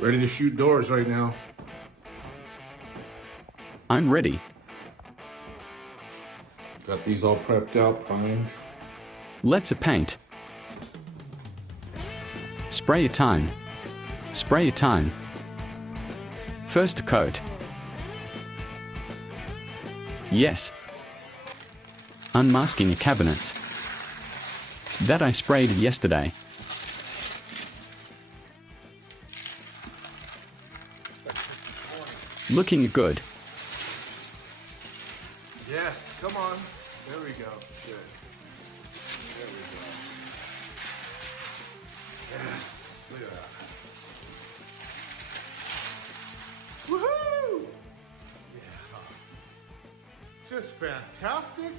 Ready to shoot doors right now. I'm ready. Got these all prepped out, primed. Let's paint. Spray time. Spray time. First coat. Yes. Unmasking cabinets. That I sprayed yesterday. Looking good. Yes, come on. There we go. Good. There we go. Yes, look at that. Woohoo! Yeah. Just fantastic.